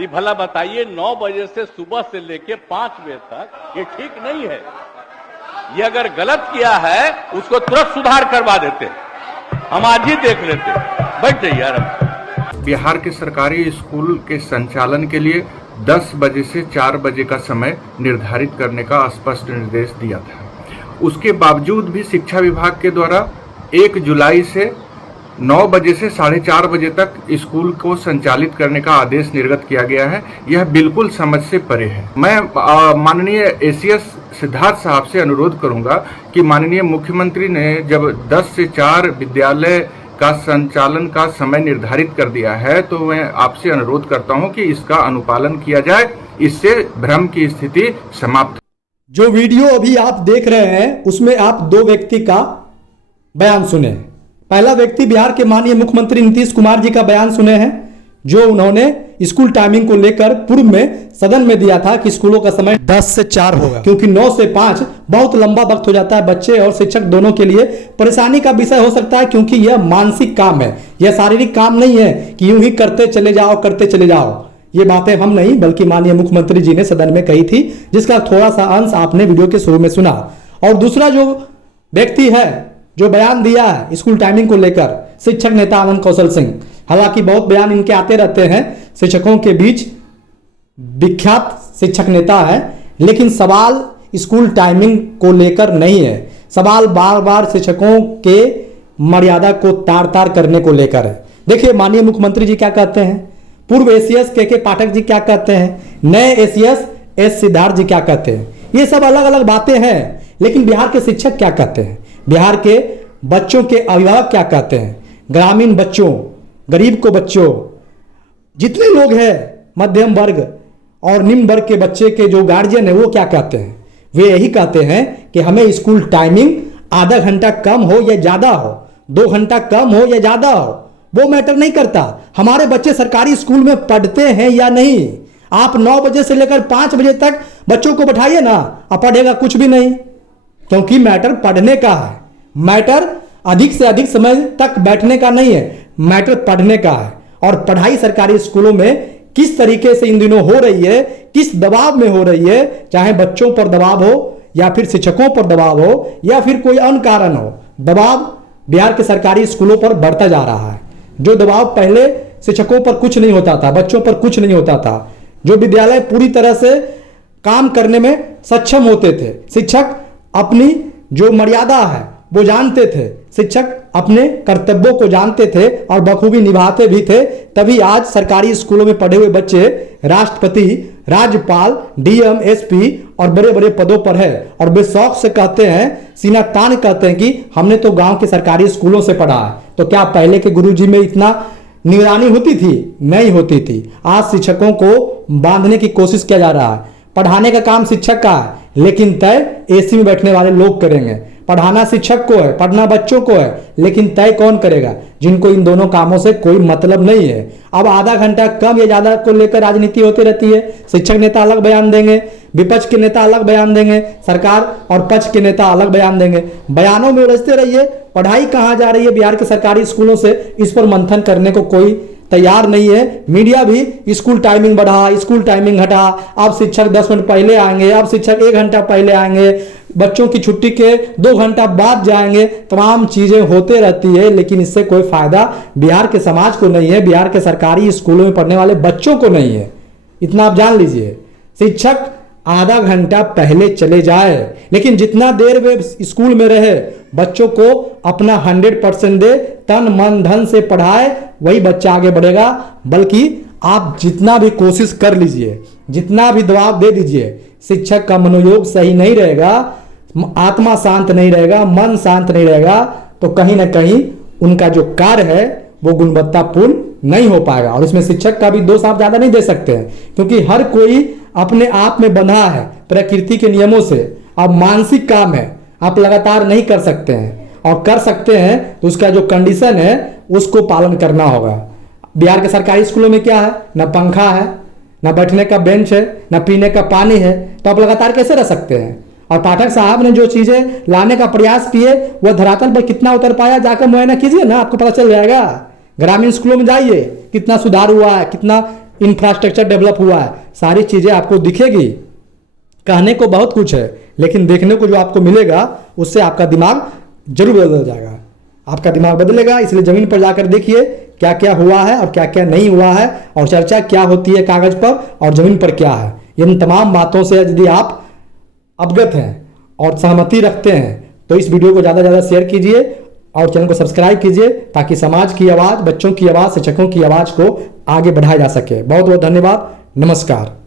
ये भला बताइए 9 बजे से सुबह से लेके 5 बजे तक ये ठीक नहीं है। ये अगर गलत किया है उसको तुरंत सुधार करवा देते, हम आज ही देख लेते। बैठ जाइए यार। बिहार के सरकारी स्कूल के संचालन के लिए 10 बजे से 4 बजे का समय निर्धारित करने का स्पष्ट निर्देश दिया था। उसके बावजूद भी शिक्षा विभाग के द्वारा 1 जुलाई से 9 बजे से 4:30 बजे तक स्कूल को संचालित करने का आदेश निर्गत किया गया है। यह बिल्कुल समझ से परे है। मैं माननीय एसीएस सिद्धार्थ साहब से अनुरोध करूंगा कि माननीय मुख्यमंत्री ने जब 10 से 4 विद्यालय का संचालन का समय निर्धारित कर दिया है, तो मैं आपसे अनुरोध करता हूं कि इसका अनुपालन किया जाए। इससे भ्रम की स्थिति समाप्त। जो वीडियो अभी आप देख रहे हैं उसमें आप 2 व्यक्ति का बयान सुने। पहला व्यक्ति बिहार के माननीय मुख्यमंत्री नीतीश कुमार जी का बयान सुने हैं, जो उन्होंने स्कूल टाइमिंग को लेकर पूर्व में सदन में दिया था कि स्कूलों का समय 10 से 4 होगा, क्योंकि 9 से 5 बहुत लंबा वक्त हो जाता है। बच्चे और शिक्षक दोनों के लिए परेशानी का विषय हो सकता है, क्योंकि यह मानसिक काम है, यह शारीरिक काम नहीं है कि यूं ही करते चले जाओ। ये बातें हम नहीं बल्कि माननीय मुख्यमंत्री जी ने सदन में कही थी, जिसका थोड़ा सा अंश आपने वीडियो के शुरू में सुना। और दूसरा जो व्यक्ति है जो बयान दिया है स्कूल टाइमिंग को लेकर, शिक्षक नेता आनंद कौशल सिंह। हालांकि बहुत बयान इनके आते रहते हैं, शिक्षकों के बीच विख्यात शिक्षक नेता है, लेकिन सवाल स्कूल टाइमिंग को लेकर नहीं है। सवाल बार बार शिक्षकों के मर्यादा को तार करने को लेकर है। देखिए माननीय मुख्यमंत्री जी क्या कहते हैं, पूर्व एसीएस के पाठक जी क्या कहते हैं, नए एसीएस एस सिद्धार्थ जी क्या कहते हैं। ये सब अलग अलग बातें हैं, लेकिन बिहार के शिक्षक क्या कहते हैं, बिहार के बच्चों के अभिभावक क्या कहते हैं, ग्रामीण बच्चों, गरीब को बच्चों, जितने लोग हैं मध्यम वर्ग और निम्न वर्ग के बच्चे के जो गार्जियन है वो क्या कहते हैं। वे यही कहते हैं कि हमें स्कूल टाइमिंग आधा घंटा कम हो या ज्यादा हो, 2 घंटा कम हो या ज्यादा हो, वो मैटर नहीं करता। हमारे बच्चे सरकारी स्कूल में पढ़ते हैं या नहीं। आप 9 बजे से लेकर 5 बजे तक बच्चों को बैठाइए ना, अब पढ़ेगा कुछ भी नहीं, क्योंकि मैटर पढ़ने का है। मैटर अधिक से अधिक समय तक बैठने का नहीं है, मैटर पढ़ने का है। और पढ़ाई सरकारी स्कूलों में किस तरीके से इन दिनों हो रही है, किस दबाव में हो रही है, चाहे बच्चों पर दबाव हो या फिर शिक्षकों पर दबाव हो या फिर कोई अन्य कारण हो, दबाव बिहार के सरकारी स्कूलों पर बढ़ता जा रहा है। जो दबाव पहले शिक्षकों पर कुछ नहीं होता था, बच्चों पर कुछ नहीं होता था, जो विद्यालय पूरी तरह से काम करने में सक्षम होते थे, शिक्षक अपनी जो मर्यादा है वो जानते थे, शिक्षक अपने कर्तव्यों को जानते थे और बखूबी निभाते भी थे, तभी आज सरकारी स्कूलों में पढ़े हुए बच्चे राष्ट्रपति, राज्यपाल, डीएम, एसपी और बड़े बड़े पदों पर है। और वे शौक से कहते हैं, सीना तान कहते हैं कि हमने तो गांव के सरकारी स्कूलों से पढ़ा है। तो क्या पहले के गुरुजी में इतना निगरानी होती थी? नहीं होती थी। आज शिक्षकों को बांधने की कोशिश किया जा रहा है। पढ़ाने का काम शिक्षक का है, लेकिन तय एसी में बैठने वाले लोग करेंगे। पढ़ाना शिक्षक को है, पढ़ना बच्चों को है, लेकिन तय कौन करेगा? जिनको इन दोनों कामों से कोई मतलब नहीं है। अब आधा घंटा कम या ज्यादा को लेकर राजनीति होती रहती है। शिक्षक नेता अलग बयान देंगे, विपक्ष के नेता अलग बयान देंगे, सरकार और पक्ष के नेता अलग बयान देंगे। बयानों में उलझते रहिए। पढ़ाई कहाँ जा रही है बिहार के सरकारी स्कूलों से, इस पर मंथन करने को कोई तैयार नहीं है। मीडिया भी स्कूल टाइमिंग बढ़ा, स्कूल टाइमिंग घटा, अब शिक्षक 10 मिनट पहले आएंगे, अब शिक्षक 1 घंटा पहले आएंगे, बच्चों की छुट्टी के 2 घंटा बाद जाएंगे। तमाम चीजें होते रहती है, लेकिन इससे कोई फायदा बिहार के समाज को नहीं है, बिहार के सरकारी स्कूलों में पढ़ने वाले बच्चों को नहीं है। इतना आप जान लीजिए। शिक्षक आधा घंटा पहले चले जाए, लेकिन जितना देर वे स्कूल में रहे, बच्चों को अपना 100% दे, तन मन धन से पढ़ाए, वही बच्चा आगे बढ़ेगा। बल्कि आप जितना भी कोशिश कर लीजिए, जितना भी दबाव दे दीजिए, शिक्षक का मनोयोग सही नहीं रहेगा, आत्मा शांत नहीं रहेगा, मन शांत नहीं रहेगा, तो कहीं ना कहीं उनका जो कार्य है वो गुणवत्तापूर्ण नहीं हो पाएगा। और इसमें शिक्षक का भी दोष आप ज्यादा नहीं दे सकते हैं, क्योंकि हर कोई अपने आप में बंधा है प्रकृति के नियमों से। अब मानसिक काम है, आप लगातार नहीं कर सकते हैं, और कर सकते हैं तो उसका जो कंडीशन है उसको पालन करना होगा। बिहार के सरकारी स्कूलों में क्या है? न पंखा है, न बैठने का बेंच है, न पीने का पानी है, तो आप लगातार कैसे रह सकते हैं? और पाठक साहब ने जो चीजें लाने का प्रयास किए वह धरातल पर कितना उतर पाया, जाकर मुआयना कीजिए ना, आपको पता चल जाएगा। ग्रामीण स्कूलों में जाइए, कितना सुधार हुआ है, कितना इंफ्रास्ट्रक्चर डेवलप हुआ है, सारी चीज़ें आपको दिखेगी। कहने को बहुत कुछ है, लेकिन देखने को जो आपको मिलेगा उससे आपका दिमाग जरूर बदल जाएगा, आपका दिमाग बदलेगा। इसलिए ज़मीन पर जाकर देखिए क्या क्या हुआ है और क्या क्या नहीं हुआ है, और चर्चा क्या होती है कागज़ पर और ज़मीन पर क्या है। इन तमाम बातों से यदि आप अवगत हैं और सहमति रखते हैं तो इस वीडियो को ज़्यादा से ज़्यादा शेयर कीजिए और चैनल को सब्सक्राइब कीजिए, ताकि समाज की आवाज़, बच्चों की आवाज़, शिक्षकों की आवाज़ को आगे बढ़ाया जा सके। बहुत बहुत धन्यवाद, नमस्कार।